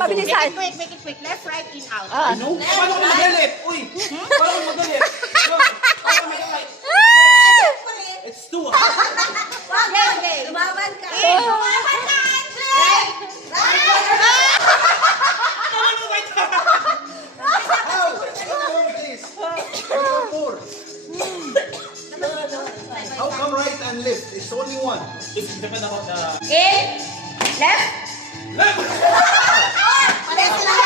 mabilisan. Make it quick. Left, right, in, out. Ah. Ano? Paano ko magalit? Uy! Paano ko magalit? No, paano ko magalit? It's two. Okay. Lumaban ka. Lumaban ka, Andre! How? What's wrong with this? Four. How come right and left? It's only one. It's depend about the... In. Left. Left! Pares sila.